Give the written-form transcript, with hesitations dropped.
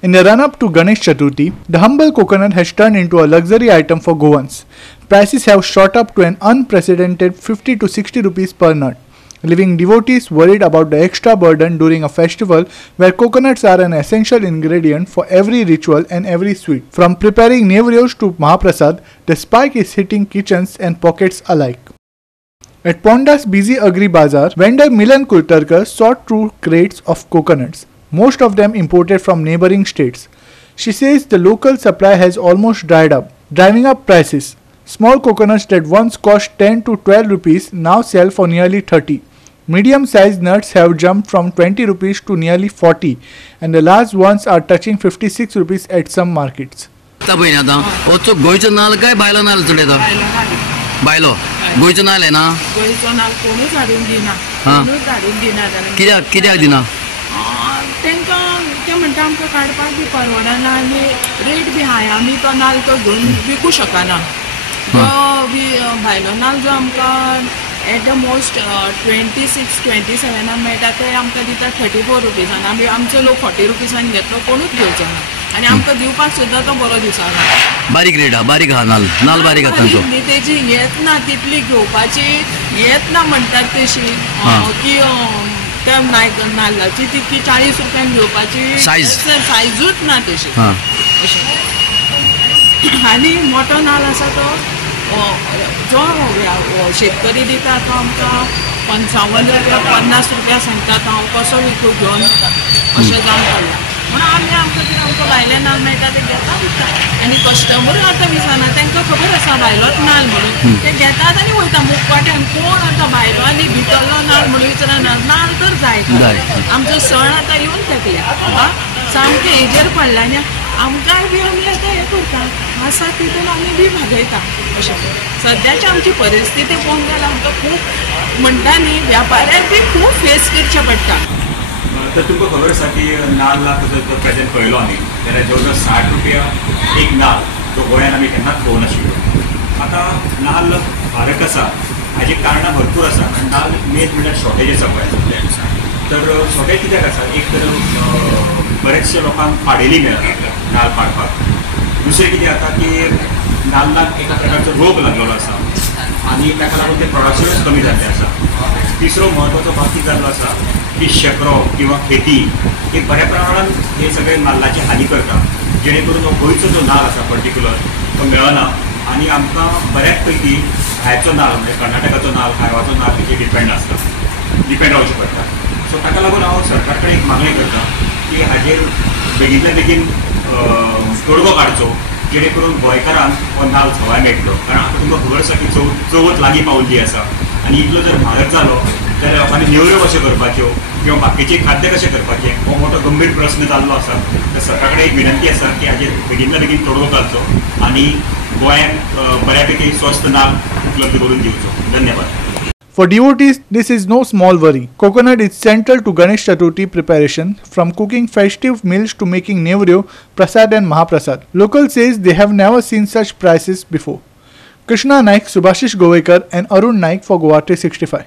In the run-up to Ganesh Chaturthi, the humble coconut has turned into a luxury item for Goans. Prices have shot up to an unprecedented 50 to 60 rupees per nut, leaving devotees worried about the extra burden during a festival where coconuts are an essential ingredient for every ritual and every sweet. From preparing Nevriyos to Mahaprasad, the spike is hitting kitchens and pockets alike. At Ponda's busy Agri Bazaar, vendor Milan Kulturkar sought through crates of coconuts, most of them imported from neighboring states. She says the local supply has almost dried up, driving up prices. Small coconuts that once cost 10 to 12 rupees now sell for nearly 30. Medium-sized nuts have jumped from 20 rupees to nearly 40, and the large ones are touching 56 rupees at some markets. बायलो गोयचो नाल आहे ना गोयचो नाल कोणूच हाडून दिना कोणूच हाडून दिना कित्याक कित्याक दिना तेंका ते म्हणटा आमकां काडपाक बी परवडना आनी रेट बी हाय आमी तो नाल तो घेवन विकूं शकना तो बी भायलो नाल जो आमकां एट द मोस्ट 26-27 मेळटा ते आमकां दिता 34 रुपीजान आमी आमचो लोक 40 रुपीजान घेतलो कोणूच घेवचो ना आनी आमकां दिवपाक सुद्दां तो बरो दिसना बारीक रेट हा बारीक हा नाल नाल बारीक हा तांचो तेजी येत ना तितली घेवपाची येत ना म्हणटात तशी की त्या नाल्लाची तितकी 40 रुपयान घेवपाची सायजूच ना तशी आनी मोठो नाल आसा तो जो शेतकरी दिता तो आमकां 55 रुपया 50 रुपया सांगता तो हांव कसो विकूं घेवन अशें जावन पडला म्हणून आमी आमकां कितें आमकां भायले नाल मेळटा ते घेता विकता आनी कस्टमरूय आतां विचारना तांकां खबर आसा भायलोच नाल म्हणून ते घेतात आनी वयता मुखवाट्यान कोण आतां भायलो आनी भितरलो नाल म्हणून विचारना नाल तर जाय आमचो सण आतां येवन तेकले सामकें हेजेर पडला आनी आमकांय बी आमी आतां हें करता आसा तितून आमी बी भागयता अशें सद्याची आमची परिस्थिती पळोवंक गेल्यार आमकां खूब म्हणटा न्ही व्यापाऱ्यांक बी खूब फेस करचें पडटा तर तुमकां खबर आसा की नाल्लाक जर प्रेजेंट पळयलो आमी जाल्यार जवळ जवळ 60 रुपया एक नाल तो गोंयांत आमी केन्नाच पळोवंक नाशिल्लो आतां नाल्ल म्हारग आसा हाजी कारणां भरपूर आसा आनी नाल्ल मेन म्हणल्यार शॉर्टेज आसा पळय तर शॉर्टेज कित्याक आसा एक तर बरेचशे लोकांक पाडेली मेळना नाल्ल पाडपाक दुसरें कितें जाता की नाल्लाक एका प्रकारचो रोग लागलेलो आसा आनी ताका लागून तें प्रोडक्शनूच कमी जाल्लें आसा तिसरो म्हत्वाचो भाग कितें जाल्लो आसा की शेकडो किंवा खेती हे बऱ्या प्रमाणात हे सगळे नाल्लाची हानी करता जेणे करून हो गोंयचो जो नाल आसा पर्टिक्युलर तो मेळना आनी आमकां बऱ्याच पैकी भायरचो नाल म्हणजे कर्नाटकाचो नाल कारवारचो नाल हेचेर डिपेंड रावचें पडटा सो ताका लागून हांव सरकार कडेन एक मागणी करता की हाजेर बेगितल्या बेगीन तोडगो काडचो जेणे करून गोंयकारांक हो नाल सवाय मेळटलो कारण आतां तुमकां खबर आसा की चवथ लागीं पावल्ली आसा आनी इतलो जर म्हारग जालो जाल्यार लोकांनी नेवऱ्यो कश्यो करपाच्यो किंवा बाकीचें खाद्य कशें करपाचें हो मोठो गंभीर प्रस्न जाल्लो आसा तर सरकार कडेन एक विनंती आसा की हाजेर बेगितल्या बेगीन तोडगो घालचो आनी गोंयांत बऱ्यापैकी स्वस्त नाल उपलब्ध करून दिवचो धन्यवाद. For devotees, this is no small worry. Coconut is central to Ganesh Chaturthi preparation, from cooking festive meals to making Nevriyo, Prasad and Mahaprasad. Local says they have never seen such prices before. Krishna Naik, Subhashish Govekar and Arun Naik for Goa 365.